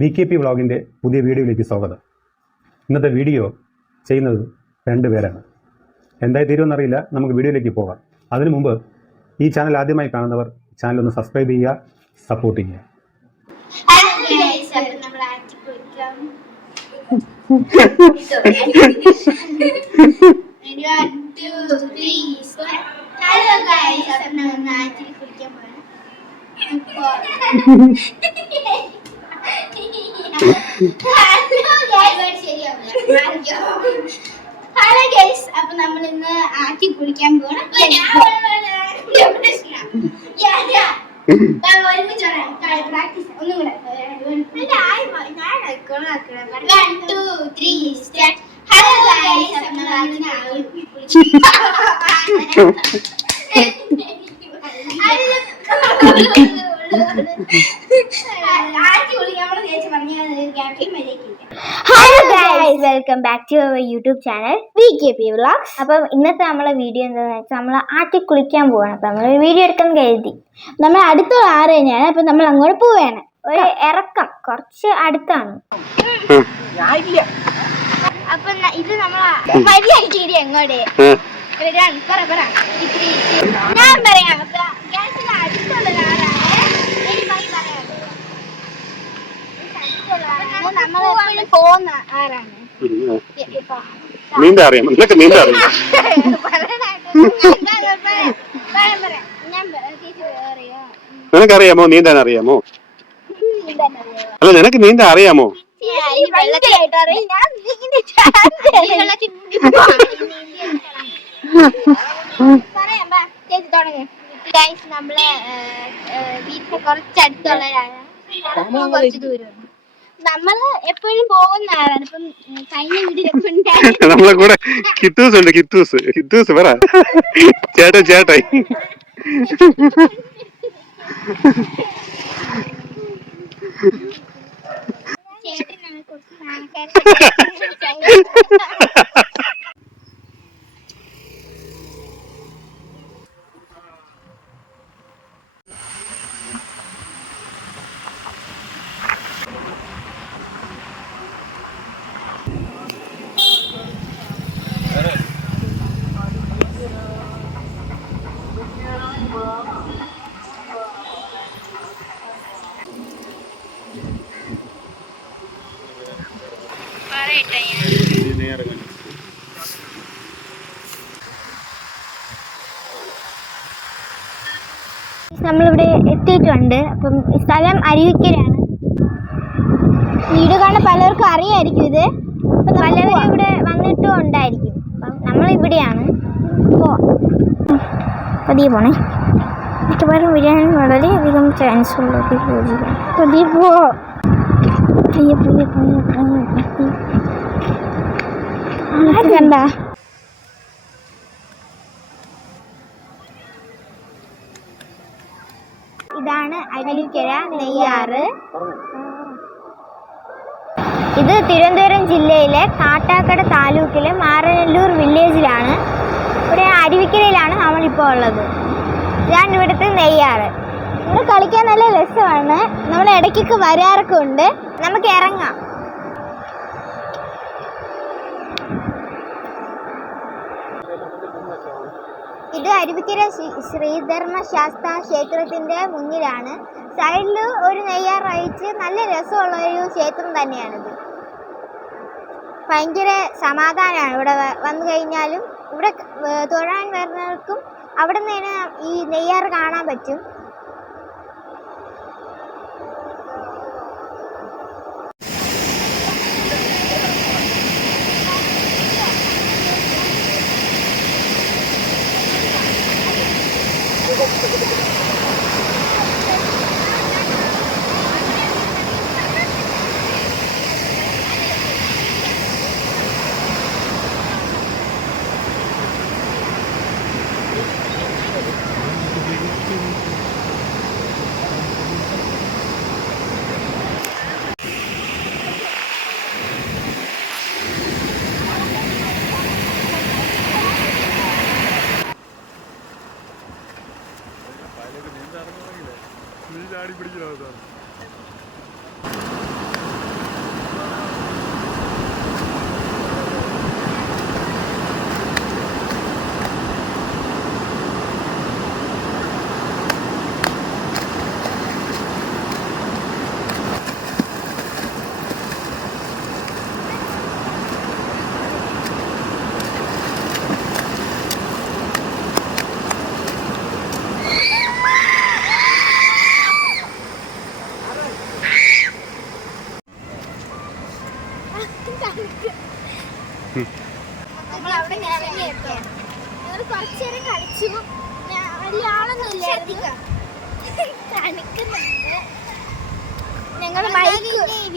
V K P വ്ളോഗിന്റെ പുതിയ വീഡിയോയിലേക്ക് സ്വാഗതം. ഇന്നത്തെ വീഡിയോ ചെയ്യുന്നത് രണ്ട് പേരാണ്. എന്തായി തീരുമെന്നറിയില്ല നമുക്ക് വീഡിയോയിലേക്ക് പോകാം. അതിനു മുമ്പ് ഈ ചാനൽ ആദ്യമായി കാണുന്നവർ ചാനൽ ഒന്ന് സബ്സ്ക്രൈബ് ചെയ്യുക സപ്പോർട്ട് ചെയ്യുക. ഹലോ ഗൈസ് നമ്മൾ ആറ്റി കുളിക്കാം one two three hello guys അപ്പോൾ നമ്മൾ ആറ്റി കുളിക്കാൻ പോകണം ഹലോ ഗൈസ് അപ്പൊ നമ്മൾ ഇന്ന് ആക്കി കുളിക്കാൻ പോകണം hello hello guys welcome back to our YouTube channel V K P vlogs അപ്പം ഇന്നത്തെ നമ്മളെ വീഡിയോ എന്താണെന്ന് വെച്ചാൽ നമ്മൾ ആറ്റി കുളിക്കാൻ പോവാണ്. അപ്പം നമ്മൾ വീഡിയോ എടുക്കാൻ കരുതി. നമ്മൾ അടുത്ത ആറ് തന്നെയാണ് അപ്പം നമ്മൾ അങ്ങോട്ട് പോവുകയാണ് ഒരു ഇറക്കം കുറച്ച് അടുത്താണ്. അപ്പൊ ഇത് നമ്മൾ മര്യാദയ്ക്ക് എങ്ങോട്ട്. ഞാൻ പറയാം നീന്താ അറിയാം നിനക്ക് നീന്താ അറിയാം നിനക്കറിയാമോ? നീന്താൻ അറിയാമോ? അല്ല നിനക്ക് നീന്താൻ അറിയാമോ? നമ്മളെ വീട്ടിന്റെ കുറച്ചടുത്തുള്ളവരാണ്. കുറച്ച് ദൂരം നമ്മൾ എപ്പോഴും പോകുന്ന ആളാണ് ഇപ്പം കഴിഞ്ഞ വീട്ടിലൊക്കെ നമ്മളെ കൂടെ കിത്തൂസ് ഉണ്ട് കിത്തൂസ്. കിത്തൂസ് പറ. ചേട്ടൻ ചേട്ടായി ചേട്ടനാണ് കുറച്ച് നാണക്കാരൻ. നമ്മളിവിടെ എത്തിയിട്ടുണ്ട്. അപ്പം സ്ഥലം അരുവിക്കരയാണ്. വീട് കാണാൻ പലർക്കും അറിയായിരിക്കും ഇത്. അപ്പം പലരും ഇവിടെ വന്നിട്ടും ഉണ്ടായിരിക്കും. അപ്പം നമ്മളിവിടെയാണ് പോവാം പതിയെ പോണേ. മിക്കവാറും വരാൻ വളരെയധികം ചാൻസ് ഉള്ളത് പതിയെ പോ. പയ്യെ പയ്യെ പയ്യെ പയ്യെ പയ്യെ കണ്ട? ഇതാണ് അരുവിക്കര നെയ്യാറ്. ഇത് തിരുവനന്തപുരം ജില്ലയിലെ കാട്ടാക്കട താലൂക്കിലെ മാറനല്ലൂർ വില്ലേജിലാണ്. ഇവിടെ അരുവിക്കരയിലാണ് നമ്മളിപ്പോൾ ഉള്ളത്. ഇതാണ് ഇവിടുത്തെ നെയ്യാറ്. ഇവിടെ കളിക്കാൻ നല്ല രസമാണ്. നമ്മൾ ഇടയ്ക്കൊക്കെ വരാറൊക്കെ ഉണ്ട്. നമുക്ക് ഇറങ്ങാം. ഇത് അരുവിക്കര ശ്രീധർമ്മ ശാസ്ത്ര ക്ഷേത്രത്തിന്റെ മുന്നിലാണ്. സൈഡിൽ ഒരു നെയ്യാർ നല്ല രസമുള്ള ഒരു ക്ഷേത്രം തന്നെയാണിത്. ഭയങ്കര സമാധാനമാണ് ഇവിടെ വന്നു കഴിഞ്ഞാലും. ഇവിടെ തൊഴാൻ വരുന്നവർക്കും അവിടെ നിന്ന് ഈ നെയ്യാറ് കാണാൻ പറ്റും. பிடிக்கிறாரு சார். നമ്മൾ അവിടെ ഇറങ്ങിയൊക്കെയാണ് ഞങ്ങൾ കുറച്ചു നേരം കളിച്ചു വലിയ ആളൊന്നും ഇല്ലായിരുന്നു തണുക്കുന്നുണ്ട് ഞങ്ങൾ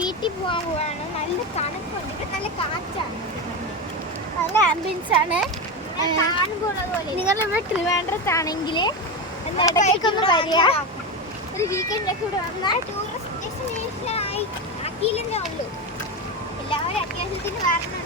വീട്ടിൽ പോകാൻ പോവാണ്. നല്ല തണുപ്പുണ്ട്. ഇവിടെ നല്ല കാറ്റാണ്. നല്ല ആംബിയൻസ് ആണ്. നിങ്ങൾ ഇവിടെ ട്രിവാൻഡ്രത്താണെങ്കിൽ ഇടയ്ക്കൊന്ന് വരിക ഒരു വീക്കെൻഡൊക്കെ ഇവിടെ വന്നാൽ ടൂറിസ്റ്റ് ഡെസ്റ്റിനേഷൻ ആയി. ആക്കിയില്ലെന്നേ ഉള്ളൂ. എല്ലാവരും അത്യാവശ്യത്തിന് വരണം